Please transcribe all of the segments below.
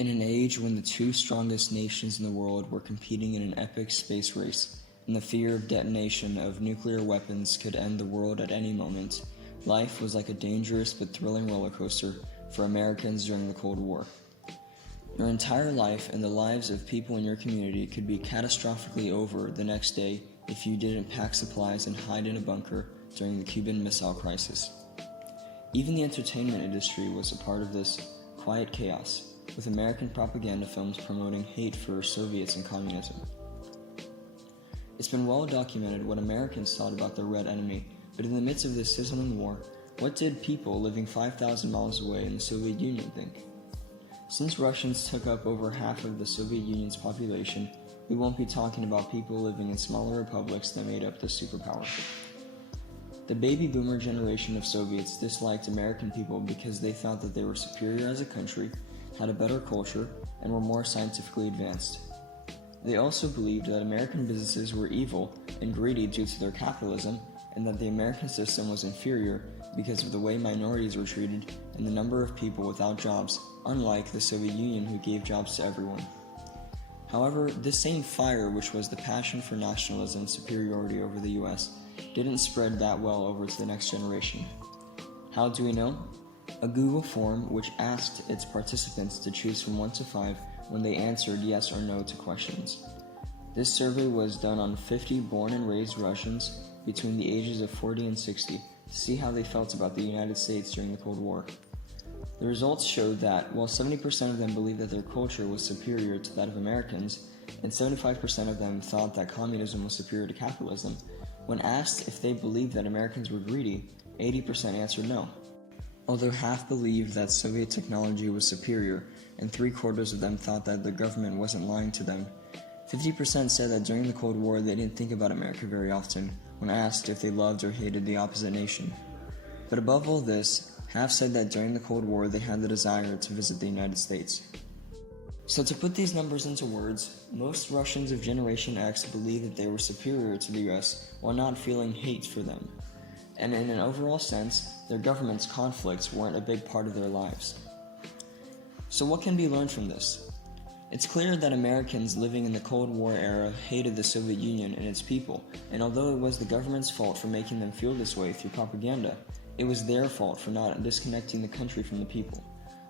In an age when the two strongest nations in the world were competing in an epic space race, and the fear of detonation of nuclear weapons could end the world at any moment, life was like a dangerous but thrilling roller coaster for Americans during the Cold War. Your entire life and the lives of people in your community could be catastrophically over the next day if you didn't pack supplies and hide in a bunker during the Cuban Missile Crisis. Even the entertainment industry was a part of this quiet chaos, with American propaganda films promoting hate for Soviets and communism. It's been well documented what Americans thought about their red enemy, but in the midst of this sizzling war, what did people living 5,000 miles away in the Soviet Union think? Since Russians took up over half of the Soviet Union's population, we won't be talking about people living in smaller republics that made up this superpower. The baby boomer generation of Soviets disliked American people because they thought that they were superior as a country, had a better culture, and were more scientifically advanced. They also believed that American businesses were evil and greedy due to their capitalism, and that the American system was inferior because of the way minorities were treated and the number of people without jobs, unlike the Soviet Union who gave jobs to everyone. However, this same fire, which was the passion for nationalism and superiority over the US, didn't spread that well over to the next generation. How do we know? A Google form which asked its participants to choose from 1 to 5 when they answered yes or no to questions. This survey was done on 50 born and raised Russians between the ages of 40 and 60 to see how they felt about the United States during the Cold War. The results showed that while 70% of them believed that their culture was superior to that of Americans, and 75% of them thought that communism was superior to capitalism, when asked if they believed that Americans were greedy, 80% answered no. Although half believed that Soviet technology was superior, and 3/4 of them thought that the government wasn't lying to them, 50% said that during the Cold War they didn't think about America very often when asked if they loved or hated the opposite nation. But above all this, half said that during the Cold War they had the desire to visit the United States. So to put these numbers into words, most Russians of Generation X believed that they were superior to the US while not feeling hate for them. And in an overall sense, their government's conflicts weren't a big part of their lives. So what can be learned from this? It's clear that Americans living in the Cold War era hated the Soviet Union and its people, and although it was the government's fault for making them feel this way through propaganda, it was their fault for not disconnecting the country from the people.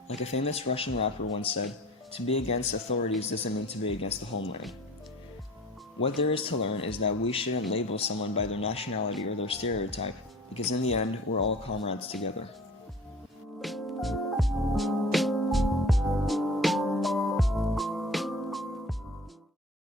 Like a famous Russian rapper once said, "To be against authorities doesn't mean to be against the homeland." What there is to learn is that we shouldn't label someone by their nationality or their stereotype, because in the end, we're all comrades together.